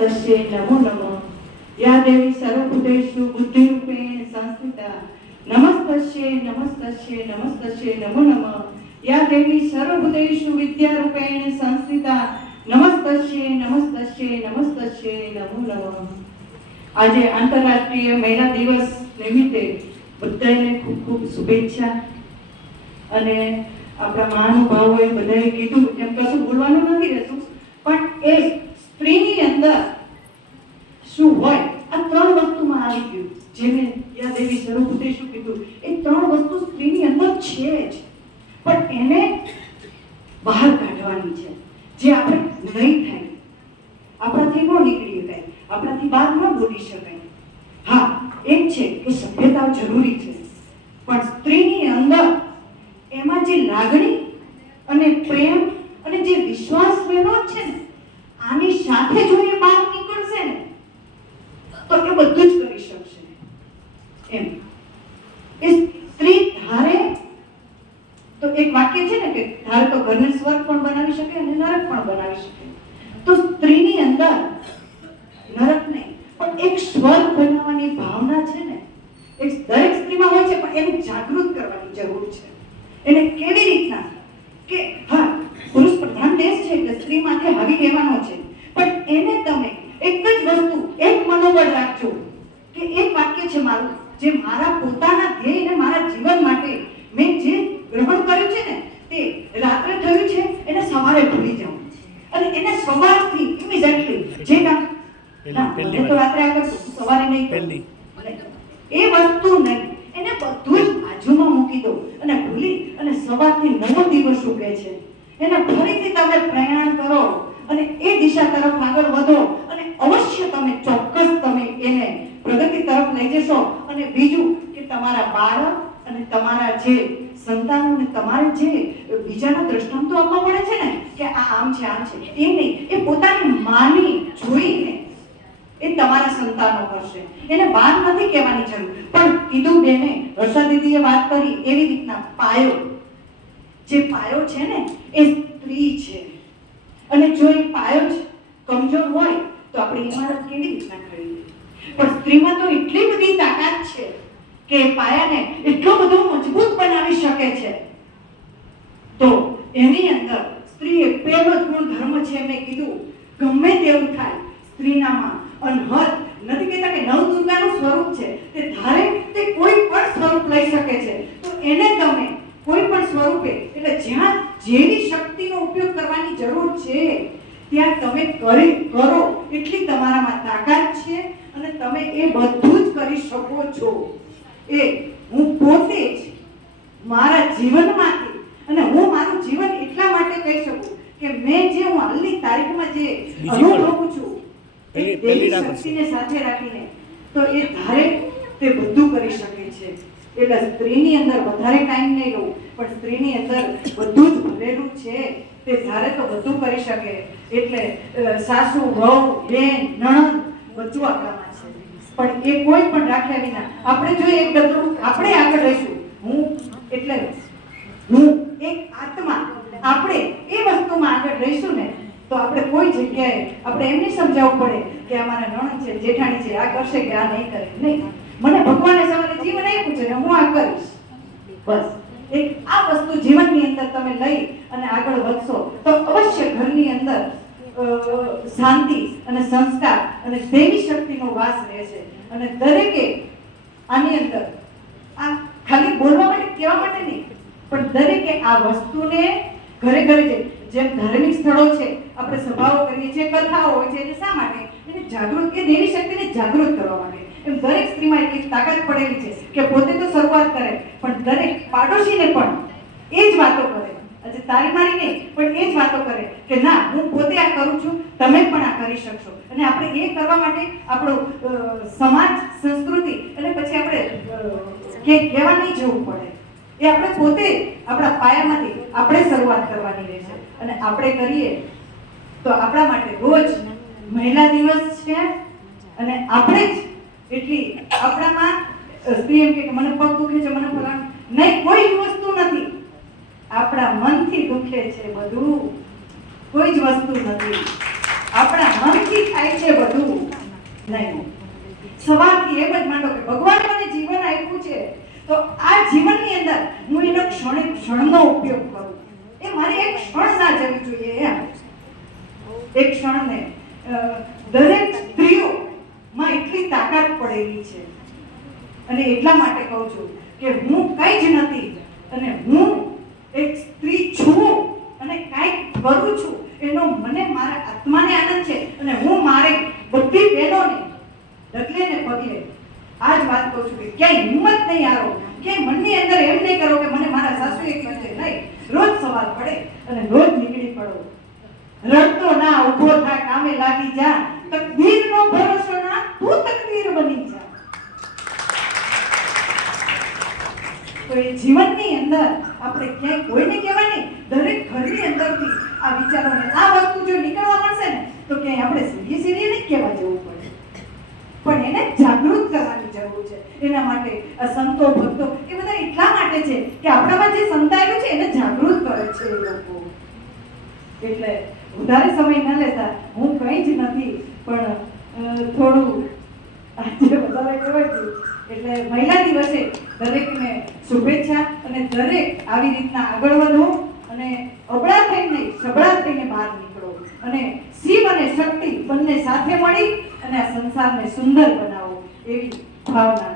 नमस्तस्यै नमो नमः या देवी सर्वभूतेषु बुद्धिरूपेण संस्थिता नमस्तस्यै नमस्तस्यै नमस्तस्यै नमो नमः या देवी सर्वभूतेषु विद्यारूपेण संस्थिता नमस्तस्यै नमस्तस्यै नमस्तस्यै नमो नमः। આજે આંતરરાષ્ટ્રીય મહિલા દિવસ નિમિત્તે બધાને ખૂબ ખૂબ શુભેચ્છા। અને આપણા મહાનુભાવોએ બધાએ કીધું એમ કશું બોલવાનું નથી રહેતું, પણ એ સ્ત્રીની અંદર શું હોય આ ત્રણ વસ્તુમાં આવી ગયું। જે મેં યા દેવી સર્વભૂતેષુ કીધું એ ત્રણ વસ્તુ સ્ત્રીની અંદર છે જ, પણ એને બહાર કાઢવાની છે। જે આપણે નહીં થાય, આપણાથી ન નીકળી શકાય, આપણાથી બહાર ન બોલી શકાય। હા, એક છે કે સભ્યતા જરૂરી છે, પણ સ્ત્રીની અંદર એમાં જે લાગણી અને પ્રેમ અને જે વિશ્વાસ રહેલો છે ને, આની સાથે જો એ બહાર નીકળશે ને તો એ બધું જ કરી શકશે। એમ એ સ્ત્રી ધારે તો એક વાક્ય છે ને કે ધારે તો ઘરને સ્વર્ગ પણ બનાવી શકે અને નરક પણ બનાવી શકે। તો સ્ત્રીની અંદર નરક નહીં પણ એક સ્વર્ગ બનાવવાની ભાવના છે ને, એ દરેક સ્ત્રીમાં હોય છે, પણ એને જાગૃત કરવાની જરૂર છે। એને કેવી રીતના કે હા, પુરુષ પ્રધાન દેશ છે કે સ્ત્રી માથે હાવી રહેવાનો છે, પણ એને તમે એક જ વસ્તુ, એક મનોબળ રાખજો કે એક વાક્ય છે મારું, જે મારા પોતાના ધ્યેય અને મારા જીવન માટે મેં જે ગ્રહણ કર્યું છે ને, તે રાત્રે થયું છે એને સવારે ભૂલી જાઉં અને એને સવારથી ઇમિડિયેટલી જે કામ ના તો રાત્રે આગળ સવારે નહીં કરું એ વસ્તુ નહીં, એને બધું જ બાજુમાં મૂકી દો અને ભૂલી અને સવારથી નવો દિવસ ઉગે છે એને ફરીથી તમે પ્રયાણ કરો અને એ દિશા તરફ આગળ વધો અને અવશ્ય તમે ચોક્કસ તમે એને પ્રગતિ તરફ લઈ જશો। અને બીજું કે તમારા બાળક અને તમારા જે સંતાનોને તમારે જે બીજાના દ્રષ્ટાંતો આપવા પડે છે ને કે આ આમ છે આમ છે, એ નહીં, એ પોતાની માની જોઈને એ તમારા સંતાનો કરશે। એને બહાર નથી કહેવાની જરૂર, પણ કીધું બેને, વર્ષા દીદીએ વાત કરી એવી રીતના પાયો, જે પાયો છે ને એ સ્ત્રી છે, અને જો એ પાયો જ કમજોર હોય તો આપણે ઇમારત કેવી રીતના કરીએ? પણ સ્ત્રીમાં તો એટલી બધી તાકાત છે કે પાયાને એટલો બધો મજબૂત બનાવી શકે છે। તો એની અંદર સ્ત્રી પહેલો જ ગુણધર્મ છે, મેં કીધું ગમે તેવું થાય સ્ત્રીનામાં અનહદ નથી કહેતા કે નવદુર્ગાનું સ્વરૂપ છે, તે ધારે તે કોઈ પણ સ્વરૂપ લઈ શકે છે। તો એને તમે કોઈ પણ સ્વરૂપે, એટલે જ્યાં જેવી શક્તિનો ઉપયોગ કરવાની જરૂર છે ત્યાં તમે કરો એટલી તમારામાં તાકાત છે અને તમે એ બધું જ કરી શકો છો। એ હું પોતે જ મારા જીવનમાંથી, અને હું મારું જીવન એટલા માટે કહી શકું કે મેં જે હું હાલની તારીખમાં જે અનુભવું છું એ દેવી શક્તિને સાથે રાખીને, તો એ ધારે તે બધું કરી શકે છે। એટલે સ્ત્રીની અંદર વધારે ટાઈમ નહીં લઉં, પણ સ્ત્રીની અંદર બધું જ ભરેલું છે, તે ધારે તો બધું કરી શકે। એટલે સાસુ, વહુ, બેન, નણંદ બધું આપણામાં છે, પણ એ કોઈ પણ રાખ્યા વિના આપણે જો એક ડગલું આપણે આગળ રહીશું, હું એક આત્મા, આપણે એ વસ્તુમાં આગળ રહીશું ને તો આપણે કોઈ જગ્યાએ આપણે એમને સમજાવવું પડે કે અમારા નણંદ છે, જેઠાણી છે, આ કરશે કે આ નહીં કરે, નહીં, મને ભગવાને સવારે જીવન આપ્યું છે ને હું આ કરીશ, બસ। એક આ વસ્તુ જીવનની અંદર તમે લઈ અને આગળ વધશો તો અવશ્ય ઘરની અંદર શાંતિ અને સંસ્કાર અને દેવી શક્તિનો વાસ રહેશે। અને દરેકે આની અંદર આ ખાલી બોલવા માટે, કહેવા માટે નહીં, પણ દરેકે આ વસ્તુને ઘરે ઘરે જેમ ધાર્મિક સ્થળો છે, આપણે સભાઓ કરીએ છીએ, કથાઓ હોય છે, એટલે શા માટે? એને જાગૃત, એ દેવી શક્તિને જાગૃત કરવા માટે। એમ દરેક સ્ત્રીમાં એટલી તાકાત પડેલી છે કે પોતે તો શરૂઆત કરે, પણ દરેક પાડોશીને પણ એ જ વાતો કરે, આજે તારી મારી નહીં, પણ એ જ વાતો કરે કે ના, હું પોતે આ કરું છું, તમે પણ આ કરી શકશો। અને આપણે એ કરવા માટે આપણો સમાજ, સંસ્કૃતિ, અને પછી આપણે કહેવા નહીં જવું પડે, એ આપણે પોતે આપણા પાયામાંથી આપણે શરૂઆત કરવાની રહેશે। અને આપણે કરીએ તો આપણા માટે રોજ મહિલા દિવસ છે, અને આપણે જ એટલી આપણામાં સ્ત્રી એમ કે મને પગ દુખે છે, મને ફલાણ નહીં, કોઈ વસ્તુ નથી, આપણા મનથી દુખે છે બધું, કોઈ જ વસ્તુ નથી, આપણા મનથી થાય છે બધું। નહીં. સવારથી એમ જ માંડો કે ભગવાન મને જીવન આપ્યું છે તો આ જીવનની અંદર હું એનો ક્ષણે ક્ષણનો ઉપયોગ કરું. એ મારી એક ક્ષણ ના જવી જોઈએ. એમ એક ક્ષણને દરેક સ્ત્રીઓમાં એટલી તાકાત પડેલી છે અને એટલા માટે કહું છું કે હું કંઈ જ નથી અને હું એક સ્ત્રી છું અને કાંઈક કરું છું એનો મને મારા આત્માને આનંદ છે અને હું મારી બધી બહેનોને ડગલે ને પગલે આ જ વાત કહું છું કે ક્યાંય હિંમત નહીં હારો, ક્યાંય મનની અંદર એમ નહીં કરો કે મને મારા સાસુએ કહ્યું છે. નહીં, રોજ સવાર પડે અને રોજ નીકળી પડો. રડતો ના, ઊભો થા, કામે લાગી જા. તકદીરનો ભરોસો ના, તું તકદીર બની જા. તો એ જીવનની અંદર આપણે ક્યાંય કોઈને કહેવાય નહીં, દરેક ઘરની અંદરથી આ વિચારોને આ વસ્તુ જો નીકળવા મળશે ને તો ક્યાંય આપણે સીધી સીધી નહીં કહેવા જવું પડે, પણ એને જાગૃત કરવાની જરૂર છે. એના માટે આ સંતો ભક્તો એ બધા એટલા માટે છે કે આપણામાં જે સંતાયેલું છે એને જાગૃત કરે છે એ લોકો. એટલે વધારે સમય ન લેતા, હું કંઈ જ નથી પણ થોડું આજે વધારે કહેવાય છે એટલે મહિલા દિવસે દરેકને શુભેચ્છા અને દરેક આવી રીતના આગળ વધો અને અબળા થઈને નહીં, સબળા થઈને બહાર નીકળો અને શિવ અને શક્તિ બંને સાથે મળી અને આ સંસારને સુંદર બનાવો એવી ભાવના